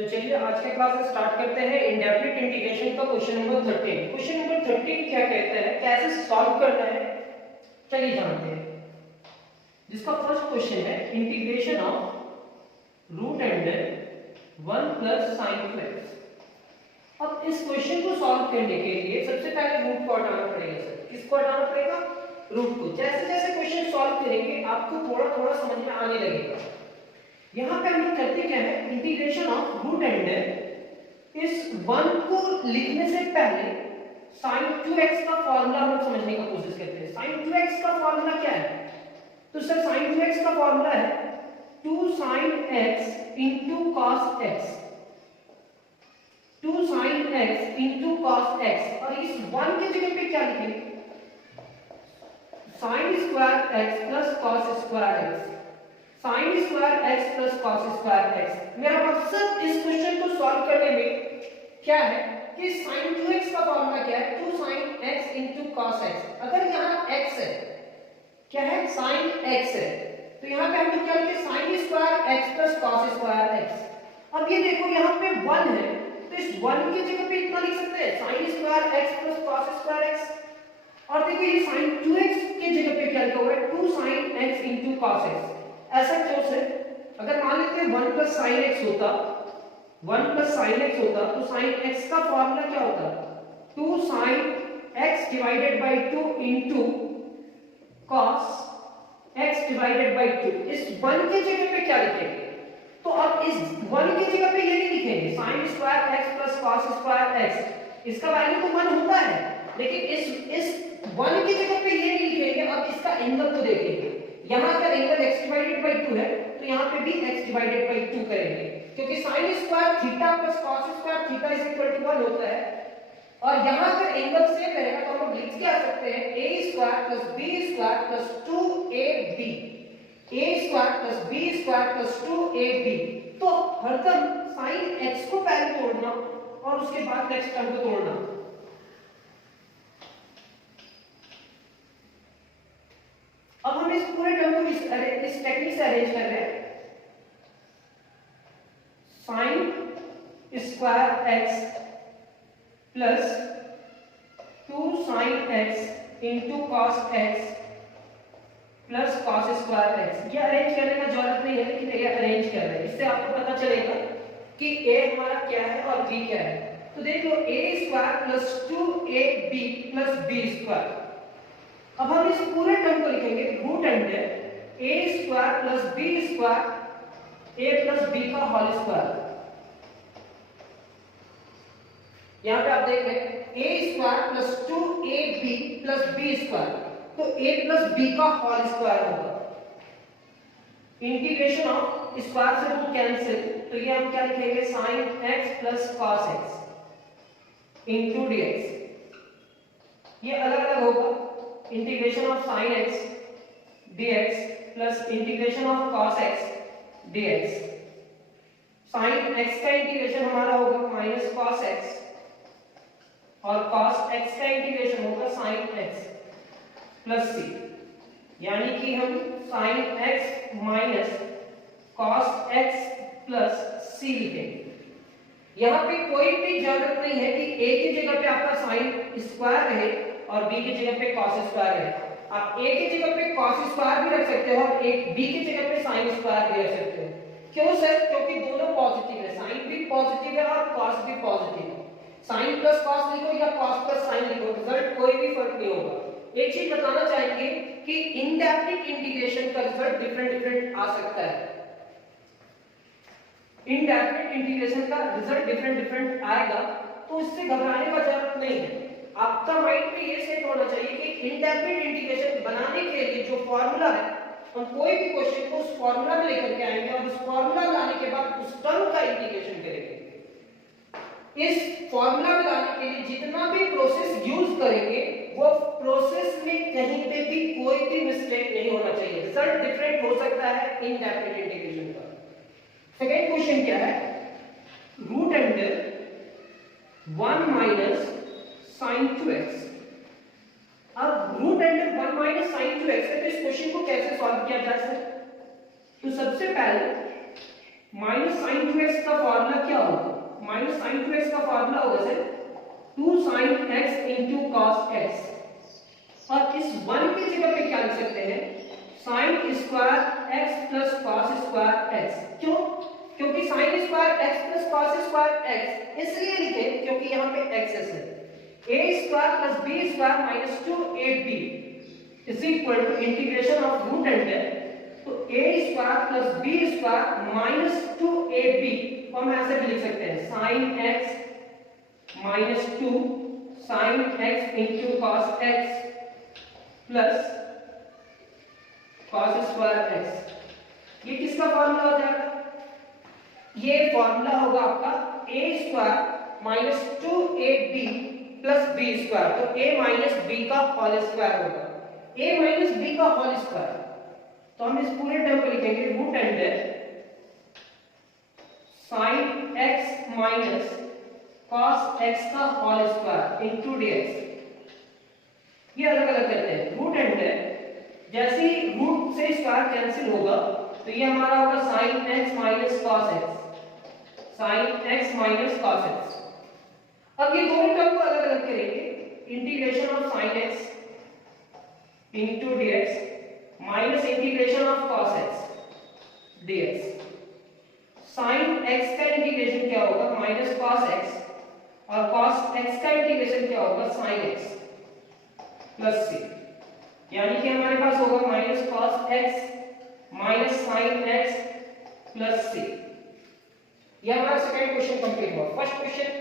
तो चलिए आज के क्लास स्टार्ट करते हैं इंडेफिनिट इंटीग्रेशन का क्वेश्चन नंबर 13। क्वेश्चन नंबर 13 क्या कहता है, कैसे सॉल्व करना है, चलिए जानते हैं। जिसका फर्स्ट क्वेश्चन है integration of root under 1 plus sine 2x। अब इस क्वेश्चन को सॉल्व करने के लिए सबसे पहले रूट को हटाना पड़ेगा। सर किसको हटाना पड़ेगा? रूट को। जैसे जैसे क्वेश्चन सॉल्व करेंगे आपको थोड़ा थोड़ा समझ में आने लगेगा। यहां पे हम लोग करते क्या है, इंटीग्रेशन ऑफ रूट अंडर इस 1 को लिखने से पहले sin 2x का फार्मूला हम लोग समझने की कोशिश करते हैं। sin 2x का फार्मूला क्या है? तो सर sin 2x का फार्मूला है 2 sin x cos x, 2 sin x cos x। और इस 1 की जगह पे क्या लिखेंगे? sin square x plus cos square x, sin square x plus cos square x। मेरा मकसद इस क्वेश्चन को सॉल्व करने में क्या है कि sin 2x का फार्मूला क्या है? 2 sin x cos x। अगर यहाँ x है, क्या है? sin x है, तो यहाँ पे हम लोग क्या लिखे? sin square x plus cos square x। अब ये देखो यहाँ पे 1 है, तो इस 1 की जगह पे इतना लिख सकते हैं sin square x plus cos square x। और देखो ये sin 2x की जगह पे क्या लिखा हुआ है? 2 sin x cos x। ऐसा क्यों से? अगर मान लेते हैं 1 प्लस sin x होता, 1 प्लस sin x होता, तो sin x का फार्मूला क्या होता? 2 sin x divided by 2 into cos x divided by 2। इस 1 की जगह पे क्या लिखेंगे? तो अब इस 1 की जगह पे ये नहीं लिखेंगे sin square x plus cos square x। इसका वैल्यू तो 1 होता है, लेकिन इस 1 की जगह पे ये नहीं लिखेंगे। अब इसका एंगल को देखेंगे। यहाँ अगर एंगल x डिवाइडेड बाय 2 है, तो यहाँ पे भी x डिवाइडेड बाय 2 करेंगे, क्योंकि sin square theta plus cos square theta is equal to 1 होता है। और यहाँ अगर एंगल सेम रहेगा तो हम लिख क्या सकते हैं? a square plus b square plus 2ab, a square plus b square plus 2ab। तो हरदम sin x को पहले तोड़ना और उसके बाद नेक्स्ट टर्म को तोड़ना। अब हम इस पूरे टर्म को इस टेक्निक से अरेंज कर रहे हैं। sin square x plus 2 sin x into cos x plus cos square x। ये अरेंज करने का जरूरत नहीं है, लेकिन ये अरेंज कर रहे हैं। इससे आपको पता चलेगा कि a हमारा क्या है और b क्या है। तो देखो a square plus 2ab plus b square. अब हम इस पूरे टर्म को लिखेंगे root under a square plus b square a plus b का होल स्क्वायर। यहां पे आप देख रहे हैं a square plus 2ab plus b square, तो a प्लस b का होल स्क्वायर होगा। इंटीग्रेशन ऑफ स्क्वायर से रूट कैंसिल, तो ये हम क्या लिखेंगे? sin x plus cos x into dx। ये अलग अलग होगा। Integration of sin x dx plus integration of cos x dx। sin x का इंटीग्रेशन हमारा होगा माइनस cos x, और cos x का इंटीग्रेशन होगा sin x प्लस c। यानी कि हम sin x minus cos x plus c लिखेंगे। यहाँ पे कोई भी जरूरत नहीं है कि a की जगह पे आपका sin स्क्वायर रहे और b की जगह पे cos स्क्वायर रहे। आप a की जगह पे cos स्क्वायर भी रख सकते हो और एक b की जगह पे sin स्क्वायर भी रख सकते हो। क्यों सर? क्योंकि दोनों पॉजिटिव है, sin भी पॉजिटिव है और cos भी पॉजिटिव है। sin प्लस cos लिखो या cos प्लस sin लिखो, रिजल्ट कोई भी फर्क नहीं होगा। एक चीज बताना चाहेंगे कि इनडेफिनिट इंटीग्रेशन का रिजल्ट डिफरेंट आ सकता है। इनडेफिनिट इंटीग्रेशन का रिजल्ट डिफरेंट आएगा, तो इससे घबराने का जरूरत नहीं है। आपका माइंड में ये सेट होना चाहिए कि इनडेफिनिट इंटीग्रेशन बनाने के लिए जो फार्मूला है, हम कोई भी क्वेश्चन को उस फार्मूला में लेकर के आएंगे और उस फार्मूला लाने के बाद उस टर्म का इंटीग्रेशन करेंगे। इस फार्मूला में लाने के लिए जितना भी प्रोसेस यूज करेंगे, वो प्रोसेस में कहीं पे भी कोई भी मिस्टेक नहीं होना चाहिए। रिजल्ट डिफरेंट हो सकता है इनडेफिनिट इंटीग्रेशन का। सेकेंड क्वेश्चन क्या है? Root under 1 minus sin 2x। अब root under 1 minus sin 2x है, तो इस क्वेश्चन को कैसे सॉल्व किया जा सकता है? तो सबसे पहले माइनस साइन 2x का फॉर्मूला क्या होगा? माइनस साइन 2x का फॉर्मूला होगा sir 2 sin x into cos x, और इस 1 की जगह पे क्या लिख सकते हैं? sin square x plus cos square x। क्यों? क्योंकि sin square x plus cos square x इसलिए लिखे क्योंकि यहाँ पे x है sir. a square plus b square minus 2ab is equal to integration of root under, तो a square plus b square minus 2ab को हम ऐसे भी लिख सकते हैं sin x minus 2 sin x into cos x plus cos square x। ये किसका फॉर्मूला हो जाएगा? ये फॉर्मूला होगा आपका a square minus 2ab plus b square, तो a माइनस b का होल स्क्वायर होगा, a माइनस b का होल स्क्वायर। तो हम इस पूरे टर्म को लिखेंगे root under sin x minus cos x का होल स्क्वायर इनटू dx। ये अलग अलग करते हैं रूट अंडर, जैसे ही रूट से स्क्वायर कैंसिल होगा तो ये हमारा होगा sin x minus cos x, sin x minus cos x। अब ये दोनों टर्म को अलग अलग करेंगे, integration of sin x into dx minus integration of cos x dx। sin x का इंटीग्रेशन क्या होगा? माइनस cos x, और cos x का इंटीग्रेशन क्या होगा? sin x प्लस c, यानी कि हमारे पास होगा minus cos x minus sin x plus c। यह हमारा सेकंड क्वेश्चन कंप्लीट हुआ। फर्स्ट क्वेश्चन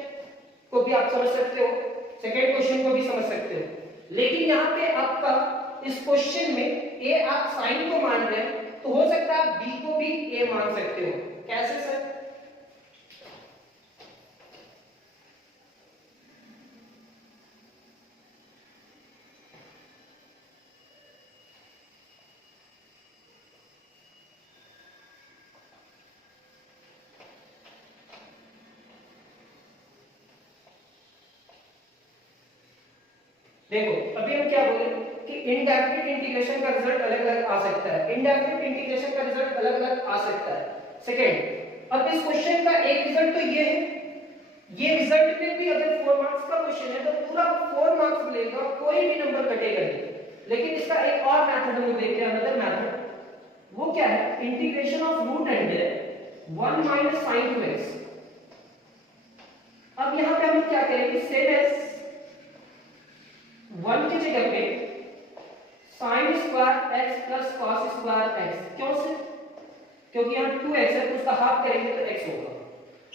को भी आप समझ सकते हो, सेकंड क्वेश्चन को भी समझ सकते हो, लेकिन यहाँ पे आपका इस क्वेश्चन में a आप sin को मान रहे हैं तो हो सकता है आप b को भी a मान सकते हो। कैसे सर? देखो अभी हम क्या बोले कि इनडेफिनिट इंटीग्रेशन का रिजल्ट अलग अलग आ सकता है, इनडेफिनिट इंटीग्रेशन का रिजल्ट अलग अलग आ सकता है। सेकंड, अब इस क्वेश्चन का एक रिजल्ट तो ये है, ये रिजल्ट में भी अगर 4 मार्क्स का क्वेश्चन है तो पूरा 4 मार्क्स मिलेगा, कोई भी नंबर कटेगा नहीं। लेकिन इसका एक और मेथड हम लोग देखते हैं, अनदर मेथड, वो क्या है? Integration of root under 1 minus sin 2x। अब यहां पे हम क्या करेंगे? सेम एज 1 की जगह पे sin square x plus cos square x। क्यों से? क्योंकि यहाँ 2x है तो उसका हाफ करेंगे तो x होगा,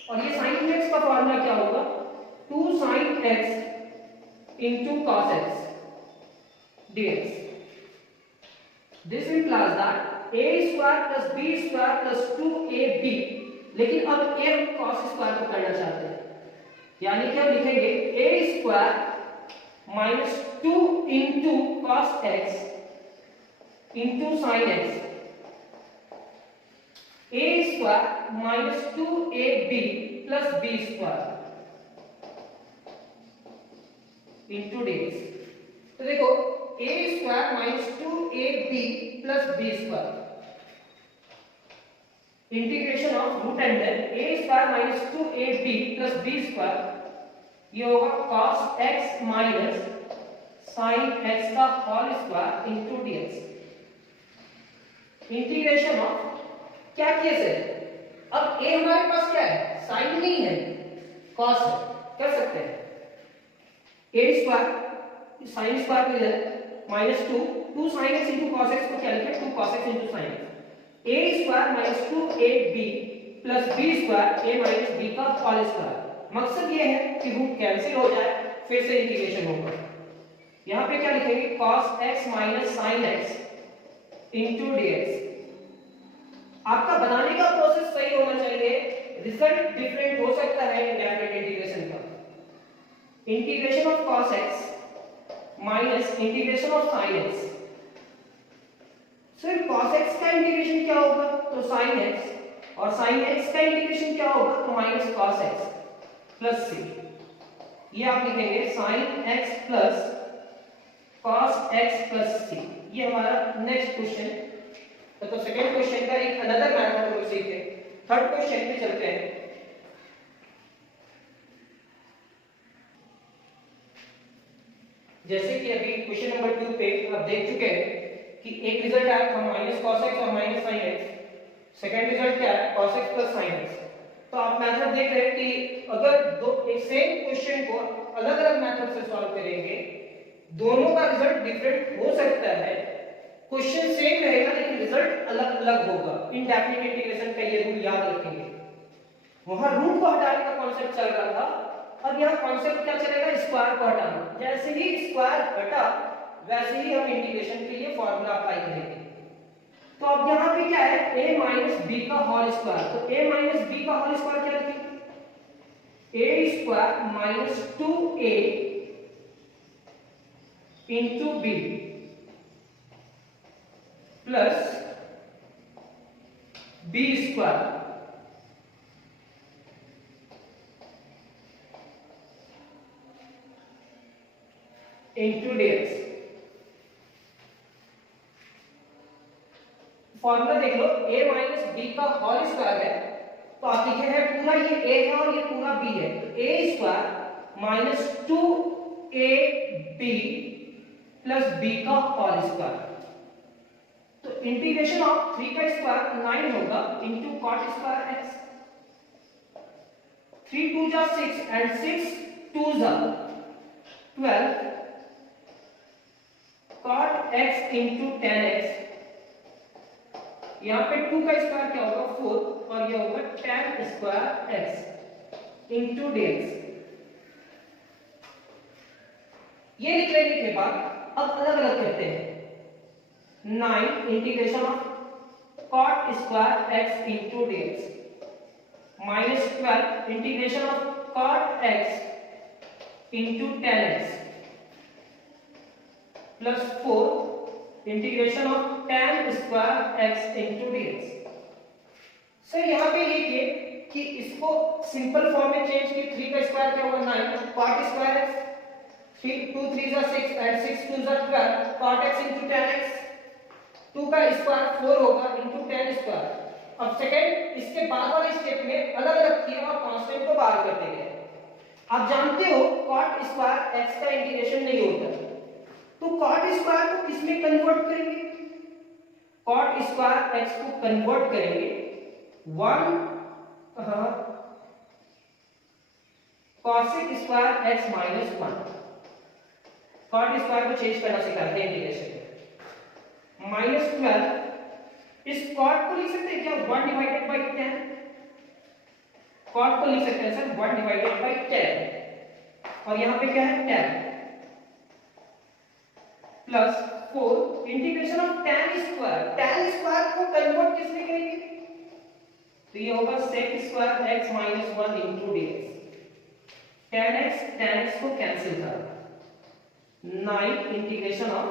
और ये sin 2x का फॉर्मूला क्या होगा? 2 sin x into cos x dx। This implies that a square plus b square plus 2ab, लेकिन अब a हम cos स्क्वायर को करना चाहते हैं, यानी कि हम लिखेंगे a square minus 2 into cos x into sin x, a square minus 2ab plus b square into dx। तो देखो a square minus 2ab plus b square, integration of root under a square minus 2ab plus b square, ये होगा cos x minus sin x का whole square into dx। Integration of क्या किए से? अब a हमारे पास क्या है? sin नहीं है, cos है, कर सकते हैं a स्क्वायर sin स्क्वायर को इधर minus 2 sin x into cos x को क्या लिखें? 2 cos x into sin x, a square minus 2ab plus b square a minus b का होल स्क्वायर। मकसद ये है कि रूट कैंसिल हो जाए, फिर से इंटीग्रेशन होगा। यहां पे क्या लिखेंगे? cos x minus sin x into dx। आपका बनाने का प्रोसेस सही होना चाहिए, रिजल्ट डिफरेंट हो सकता है इंडेफिनिट इंटीग्रेशन का। Integration of cos x minus integration of sin x, सिर्फ cos x का इंटीग्रेशन क्या होगा? तो sin x, और sin x का इंटीग्रेशन क्या होगा? तो minus cos x plus c। ये आप लिखेंगे sin x plus cos x plus c। ये हमारा नेक्स्ट क्वेश्चन। तो सेकंड क्वेश्चन का एक अनदर मेथड हम सीखे, थर्ड क्वेश्चन पे चलते हैं। जैसे कि अभी क्वेश्चन नंबर 2 पे आप देख चुके हैं कि एक रिजल्ट आया था माइनस cos x और minus sin x, second result क्या है cos x plus sin x। तो आप मेथड देख रहे हैं कि अगर दो एक सेम क्वेश्चन को अलग अलग मेथड से सॉल्व करेंगे, दोनों का रिजल्ट डिफरेंट हो सकता है, क्वेश्चन सेम रहेगा लेकिन रिजल्ट अलग अलग होगा। इनडेफिनिट इंटीग्रेशन का ये रूल याद रखेंगे। वहां रूट को हटाने का कॉन्सेप्ट चल रहा था, अब यहाँ कॉन्सेप्ट क्या चलेगा, स्क्वायर को हटाना। जैसे ही स्क्वायर हटा वैसे ही हम इंटीग्रेशन के लिए फॉर्मूला अप्लाई करेंगे। तो अब यहाँ पे क्या है, a माइनस बी का होल स्क्वायर। तो a माइनस बी का होल स्क्वायर क्या लिखेंगे, a square minus 2a into b plus b square into dx। Formula देख लो, a माइनस बी का होल स्क्वायर है, तो आप लिखे हैं पूरा ये a है और ये पूरा b है, तो a square minus 2ab plus b का होल स्क्वायर। तो इंटीग्रेशन ऑफ 3 का स्क्वायर 9 होगा इंटू cot स्क्वायर x। 3 2 जा 6 एंड 6 2 जा 12 cot x इंटू 10x। यहाँ पे 2 का स्क्वायर क्या होगा 4 और ये होगा tan square x into dx। ये लिख लेने के बाद अब अलग अलग करते हैं। 9 integration of cot square x into dx minus 12 integration of cot x into tan x plus 4 integration of tan square x into dx। Sir यहाँ पे लिखिए कि इसको सिंपल फॉर्म में चेंज की, 3 का स्क्वायर क्या होगा 9 cot स्क्वायर x, 3 2 3 जा 6 एंड 6 2 जा 12 cot x into tan x। 2 का स्क्वायर 4 होगा इंटू tan स्क्वायर। अब सेकंड इसके बाद वाले स्टेप में अलग अलग किया और कांस्टेंट को बाहर करते गए। आप जानते हो cot स्क्वायर x का इंटीग्रेशन नहीं होता, तो cot स्क्वायर को किसमें कन्वर्ट करेंगे, cot स्क्वायर x को कन्वर्ट करेंगे 1 cosec square x minus 1। cot square को चेंज करना सिखाते हैं इंटीग्रेशन। माइनस 12 इस cot को लिख सकते हैं क्या 1 डिवाइडेड बाई 10। cot को लिख सकते हैं सर 1 डिवाइडेड बाई 10 और यहां पे क्या है 10 plus 4 integration of tan square. tan square को कन्वर्ट किसमें करेंगे, तो ये होगा sec square x minus 1 into dx। tan x को कैंसिल कर 9 integration of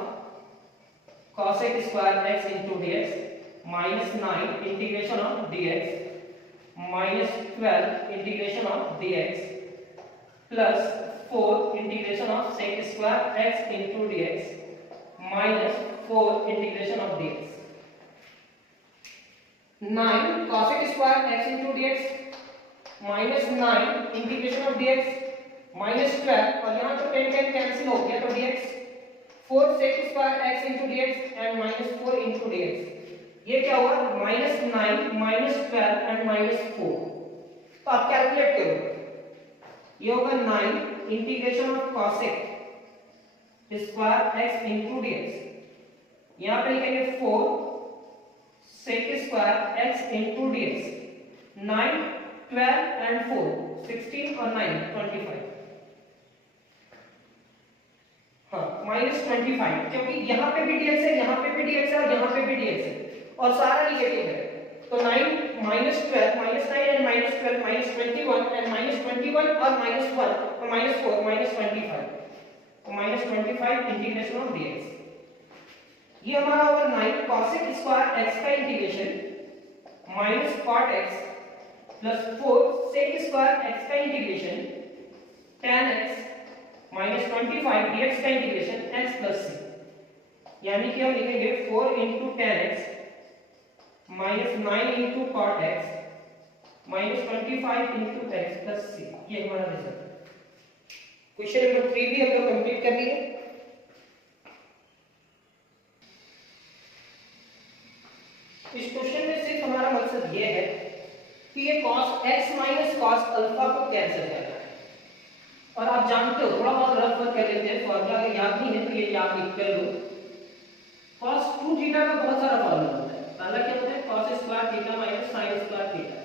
cosec square x into dx minus 9 integration of dx minus 12 integration of dx plus 4 integration of sec square x into dx minus 4 integration of dx। 9 cosec square x into dx minus 9 integration of dx minus 12 और यहाँ तो 10 cancel हो गया तो dx 4 sec square x into dx and minus 4 into dx। ये क्या हुआ minus 9 minus 12 and minus 4। तो आप कैलकुलेट करो, ये होगा 9 integration of cosec square x into dx। यहाँ पे लिखेंगे 4 sec square x into dx। 9 12 and 4 16 और 9 25। हाँ माइनस 25 क्योंकि यहाँ पे भी dx है, यहाँ पे भी dx है और यहाँ पे भी dx है और सारा निगेटिव है। तो 9 minus 12 minus 9 and minus 12 minus 21 and minus 21 और माइनस 1 तो माइनस 4 माइनस 25 तो माइनस 25 इंटीग्रेशन ऑफ dx। ये हमारा होगा 9 cosec स्क्वायर x का integration minus cot x plus 4 sec square x का integration tan x minus 25 dx का इंटीग्रेशन x प्लस c। यानी कि हम लिखेंगे 4 into tan x minus 9 into cot x -25 into x plus c, ये हमारा result है। क्वेश्चन नंबर 3 भी हम लोग कंप्लीट कर लिए। इस क्वेश्चन में सिर्फ हमारा मकसद ये है कि ये cos x minus cos alpha को कैंसिल करना है। और आप जानते हो, थोड़ा बहुत रफ वर्क कर लेते हैं, फॉर्मूला अगर याद नहीं है तो ये याद लिख कर लो। cos 2 थीटा का बहुत सारा फॉर्मूला होता है। पहला क्या होता है, cos square theta minus sin square theta.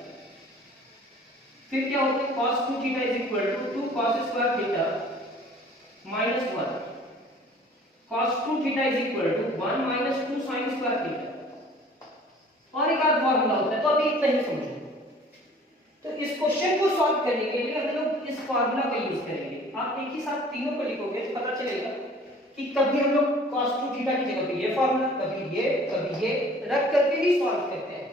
फिर क्या होता है, cos 2 theta is equal to 2 cos square theta minus 1। cos 2 theta is equal to 1 minus 2 sin square theta. और एक आध फॉर्मूला होता है, तो अभी इतना ही समझो। तो इस क्वेश्चन को सॉल्व करने के लिए हम लोग इस फॉर्मूला का यूज करेंगे। आप एक ही साथ तीनों को लिखोगे तो पता चलेगा कि कभी हम लोग cos 2 थीटा की जगह पे ये फॉर्मूला, कभी ये रख करके ही सॉल्व करते हैं।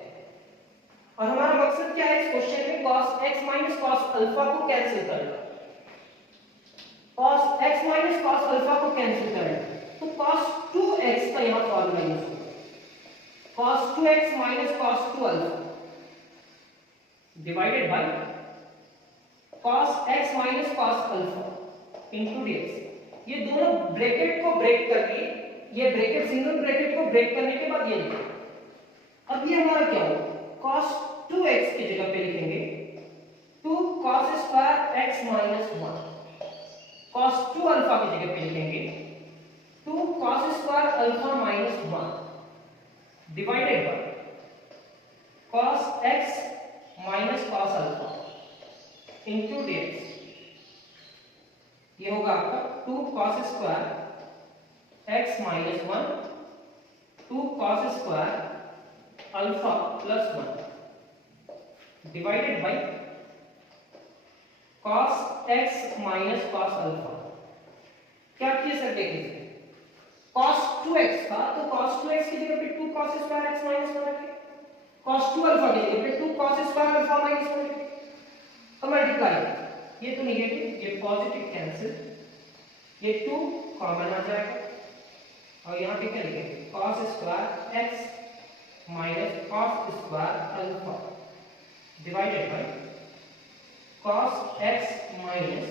और हमारा मकसद क्या है इस क्वेश्चन में, cos x minus cos alpha को कैंसिल करना। cos x minus cos alpha को कैंसिल करना, तो cos 2x का यहां फॉर्मूला यूज होगा। cos 2x minus cos 2 alpha divided by cos x minus cos alpha into dx। ये दोनों ब्रैकेट को ब्रेक करके, ये ब्रैकेट सिंगल ब्रैकेट को ब्रेक करने के बाद ये लिखेंगे। अब ये हमारा क्या होगा, cos 2x की जगह पे लिखेंगे 2 cos square x minus 1। cos 2 alpha की जगह पे लिखेंगे 2 cos square alpha minus 1 divided by cos x minus cos alpha into dx। ये होगा आपका 2 cos square x minus 1 2 cos square alpha plus 1 divided by cos x minus cos alpha. क्या किए sir, देखिए cos 2x का, तो cos 2x की जगह पे 2 cos स्क्वायर x माइनस 1 रखें, cos 2 अल्फा की जगह पे 2 cos स्क्वायर अल्फा माइनस 1 रखें। तो मल्टीप्लाई, ये तो नेगेटिव, ये पॉजिटिव कैंसिल, ये 2 कॉमन आ जाएगा और यहां पे क्या लिखेंगे, cos square x minus cos square alpha divided by cos x minus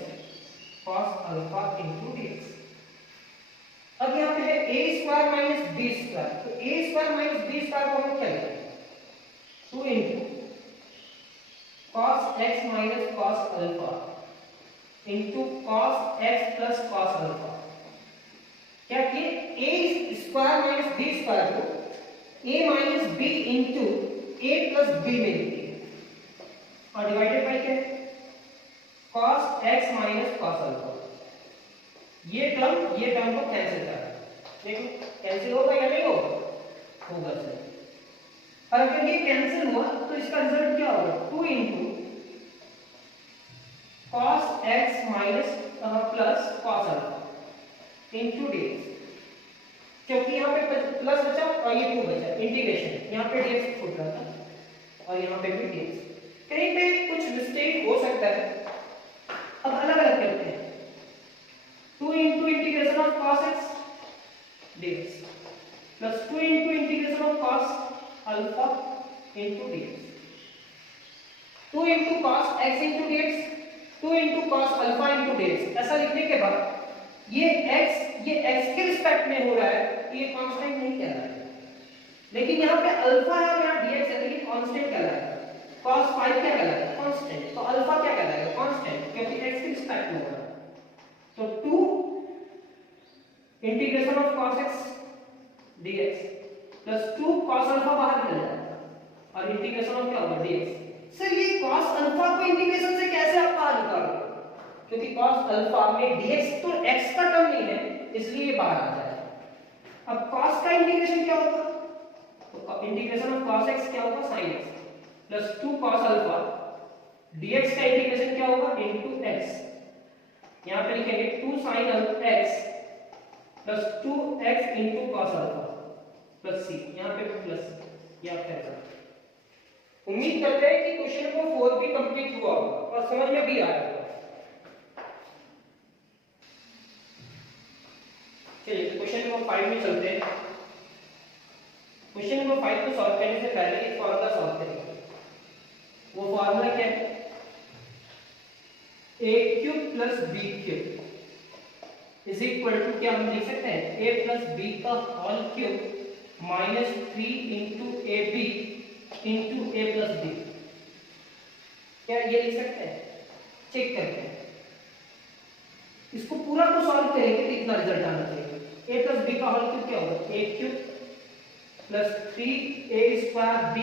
cos alpha into dx। अब यहां पे है a square minus b square, तो a square minus b square को हम क्या लिखेंगे, 2 into cos x minus cos alpha into cos x plus cos alpha. क्या किए, a square minus b square को a minus b into a plus b में लिखिए और डिवाइडेड बाय क्या है, cos x minus cos alpha. ये term को कैंसिल कर, देखो कैंसिल होगा या नहीं होगा, होगा सर। और अगर ये कैंसिल हुआ तो इसका रिजल्ट क्या होगा, 2 into cos x minus plus cos alpha into dx। क्योंकि यहाँ पे प्लस बचा और ये 2 बचा, इंटीग्रेशन, यहाँ पे dx छूट रहा था और यहाँ पे भी dx। कहीं पे कुछ मिस्टेक हो सकता है, अब अलग अलग करते हैं। 2 into integration of cos x dx plus 2 into integration of cos alpha into dx। 2 into cos x into dx, 2 into cos alpha into dx। ऐसा लिखने के बाद ये x के रिस्पेक्ट में हो रहा है, ये कांस्टेंट नहीं कहलाएगा। लेकिन यहाँ पे अल्फा है और यहाँ dx है, तो ये कांस्टेंट कहलाएगा। cos 5 क्या कहलाएगा, कांस्टेंट। तो अल्फा क्या कहलाएगा, कांस्टेंट, क्योंकि x के रिस्पेक्ट में हो रहा है। तो 2 integration of cos x dx plus 2 cos alpha बाहर निकल जाएगा और इंटीग्रेशन ऑफ क्या होगा, dx। सर ये cos अल्फा को इंटीग्रेशन से कैसे आप बाहर निकालोगे, क्योंकि cos अल्फा में dx तो x का टर्म नहीं है, इसलिए ये बाहर आ जाएगा। अब cos का इंटीग्रेशन क्या होगा, तो इंटीग्रेशन ऑफ cos x क्या होगा, sin x plus 2 cos alpha dx का इंटीग्रेशन क्या होगा, इनटू x। यहां पे लिखेंगे 2 sin x plus 2x into cos alpha plus c, यहां पे प्लस, ये आप कह सकते। उम्मीद करते हैं कि क्वेश्चन नंबर 4 भी कंप्लीट हुआ होगा और समझ में भी आया होगा। चलिए क्वेश्चन नंबर 5 में चलते हैं। क्वेश्चन नंबर 5 को सॉल्व करने से पहले एक फॉर्मूला सॉल्व करेंगे। वो फॉर्मूला क्या है, a cube plus b cube is equal to, क्या हम लिख सकते हैं, a प्लस b का whole cube minus 3 into a b into a plus b. क्या ये लिख सकते हैं? चेक करते हैं, इसको पूरा को सॉल्व करेंगे तो इतना रिजल्ट आना चाहिए। a प्लस b का होल क्यूब क्या होगा, a cube plus 3a square b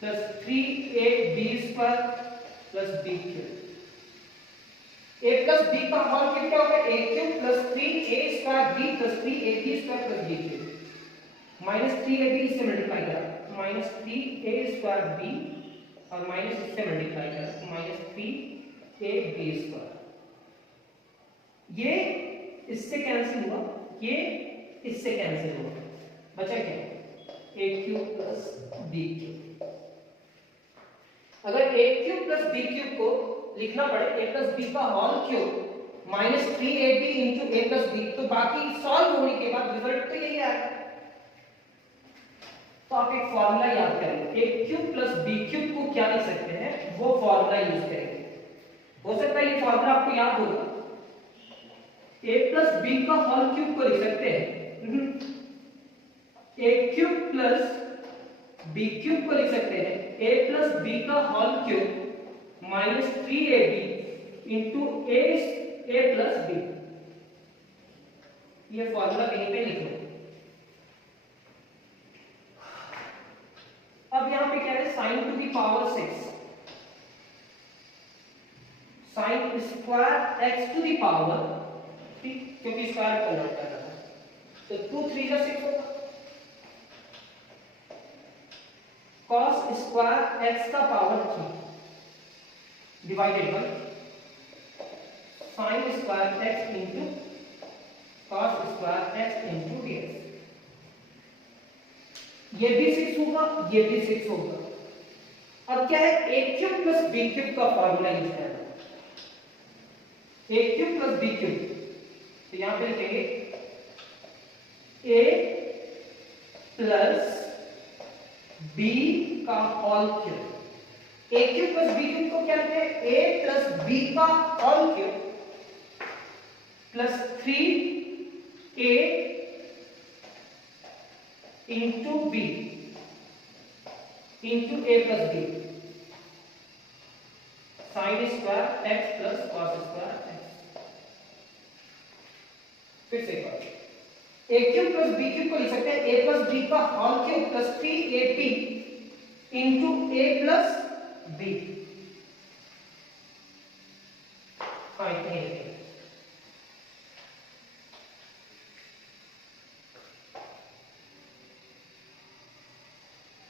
plus 3ab square plus b cube. a plus b का होल क्यूब क्या होगा, a cube plus 3a square b plus 3ab square plus b cube minus 3ab इससे multiply करा minus 3a square b और minus इससे multiply करा minus 3ab square. ये इससे कैंसिल हुआ, ये इससे कैंसिल हुआ, बचा क्या, a cube plus b cube. अगर a cube plus b cube को लिखना पड़े a प्लस b का whole cube minus 3ab into a plus b, तो बाकी सॉल्व होने के बाद रिजल्ट तो यही आएगा। तो आप एक फॉर्मूला याद करेंगे, a cube plus b cube को क्या लिख सकते हैं, वो फॉर्मूला यूज करेंगे। हो सकता है ये फॉर्मूला आपको याद होगा, a प्लस b का होल क्यूब को लिख सकते हैं a cube plus b cube को लिख सकते हैं a प्लस b का whole cube minus 3ab into a plus b। ये फॉर्मूला कहीं पे लिख लो। अब यहां पे क्या है, sine to the power 6 sine square x to the power, ठीक, क्योंकि स्क्वायर कन्वर्ट कर रहा है, तो 2 3 जा 6 होगा, cos स्क्वायर x का power 3 divided by sin square x into cos square x into dx। ये भी 6 होगा, ये भी 6 होगा। अब क्या है, a cube plus b cube का फार्मूला यूज करना है, a cube plus b cube, तो यहां पे लिखेंगे a प्लस b का whole cube. a cube plus b cube को क्या लिखते हैं, a प्लस b का whole cube plus 3a into b into a plus b sine square x plus cos square x। फिर से एक बार, a cube plus b cube को लिख सकते हैं a प्लस b का whole cube plus 3ab into a plus b। हाँ इतना ही है।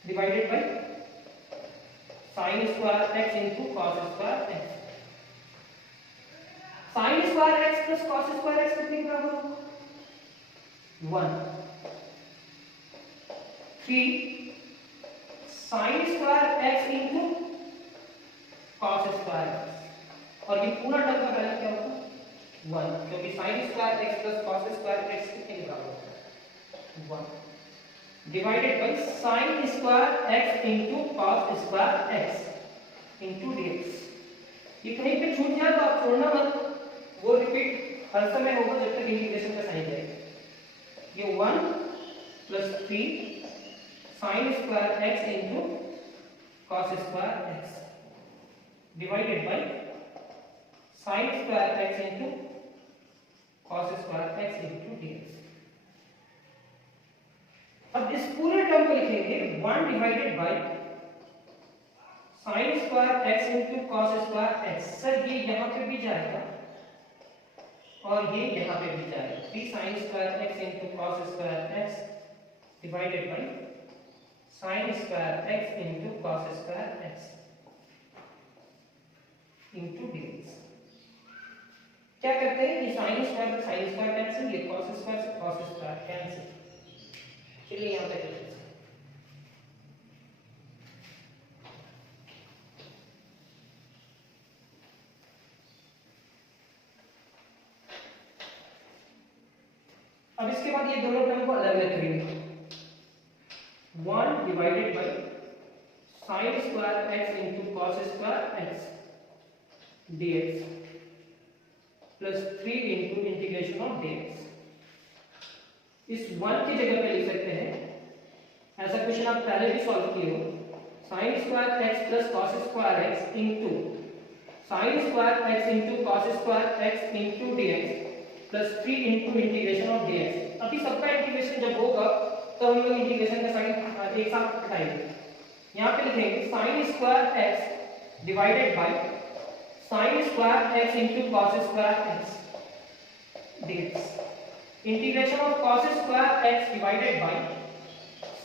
Divided by sine square x into cos square x। Sine square x plus cos square x कितने के बराबर होगा, 1 3 sine square x into cos square x, और ये पूरा टर्म का वैल्यू क्या होगा 1, क्योंकि sign square x plus cos square x कितने के बराबर होगा 1, divided by sine square x into cos square x into dx। ये कहीं पे छूट जाए तो आप छोड़ना मत, वो रिपीट हर समय होगा जब तक इंटीग्रेशन का साइन जाएगा। ये 1 plus 3 sine square x into cos square x divided by sine square x into cos square x into dx। अब इस पूरे टर्म को लिखेंगे 1 divided by sine square x into cos square x। Sir ये यहां पे भी जाएगा और ये यहां पे भी जाएगा, 3 sine square x into cos square x divided by sine square x into cos square x into dx। क्या करते हैं, ये साइन स्क्वायर कैंसिल, ये कॉस स्क्वायर से कॉस स्क्वायर कैंसिल। चलिए यहां पे करते हैं, अब इसके बाद ये दोनों टर्म को अलग अलग करेंगे। 1 divided bye sin square x into cos square x dx plus 3 into integration of dx। इस 1 की जगह पे लिख सकते हैं, ऐसा क्वेश्चन आप पहले भी सॉल्व किए हो, sin square x plus cos square x into sin square x into cos square x into dx plus 3 into integration of dx। अभी सबका इंटीग्रेशन जब होगा तो हम लोग इंटीग्रेशन का साइन एक साथ हटाएंगे। यहाँ पे लिखेंगे sin square x divided by sin square x into cos square x dx, integration of cos square x divided by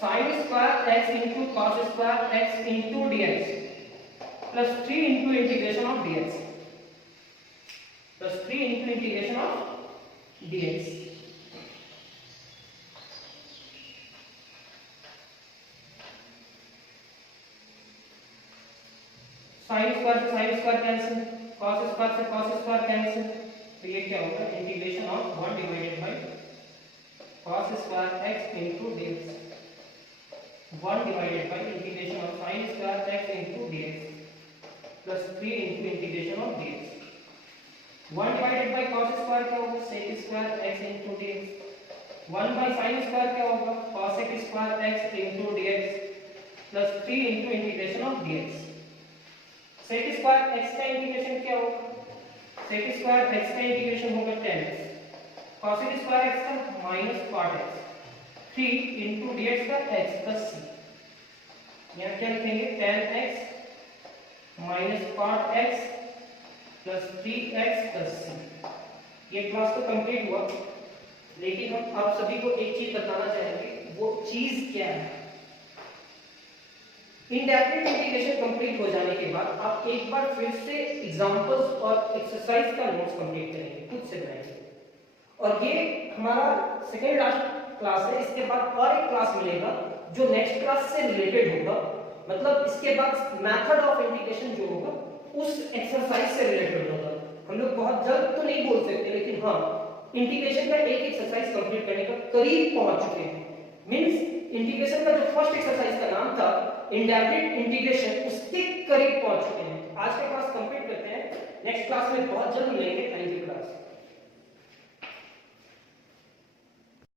sin square x into cos square x into dx plus 3 into integration of dx plus 3 into integration of dx। sin square से sin square cancel, cos square से cos square cancel, तो ये क्या होगा integration of 1 divided by cos square x into dx 1 divided by integration of sin square x into dx plus 3 into integration of dx। 1 divided by cos square क्या होगा sec square x into dx, 1 by sin square क्या होगा cosec square x into dx plus 3 into integration of dx। sec square x का integration क्या होगा, sec square x का integration होगा 10x, cosec square x का minus cot x, 3 into dx का x plus c। यहाँ क्या लिखेंगे 10x minus cot x plus 3x plus c। ये क्लास तो कंप्लीट हुआ, लेकिन हम आप सभी को एक चीज बताना चाहेंगे, वो चीज क्या है। इनडेफिनिट इंटीग्रेशन कंप्लीट हो जाने के बाद आप एक बार फिर से एग्जांपल्स और एक्सरसाइज का नोट्स कंप्लीट करेंगे, खुद से बनाएंगे। और ये हमारा सेकेंड लास्ट क्लास है, इसके बाद और एक क्लास मिलेगा जो नेक्स्ट क्लास से रिलेटेड होगा, मतलब इसके बाद मेथड ऑफ इंटीग्रेशन जो होगा उस एक्सरसाइज से रिलेटेड होगा। हम लोग बहुत जल्द तो नहीं बोल सकते, लेकिन हाँ इंटीग्रेशन का एक एक्सरसाइज कंप्लीट करने का करीब पहुंच चुके हैं। मींस इंटीग्रेशन का जो फर्स्ट एक्सरसाइज का नाम था इनडेफिनिट इंटीग्रेशन, उसके करीब पहुंच चुके हैं। आज का क्लास कंप्लीट करते हैं, नेक्स्ट क्लास में बहुत जल्द मिलेंगे। Thank you class.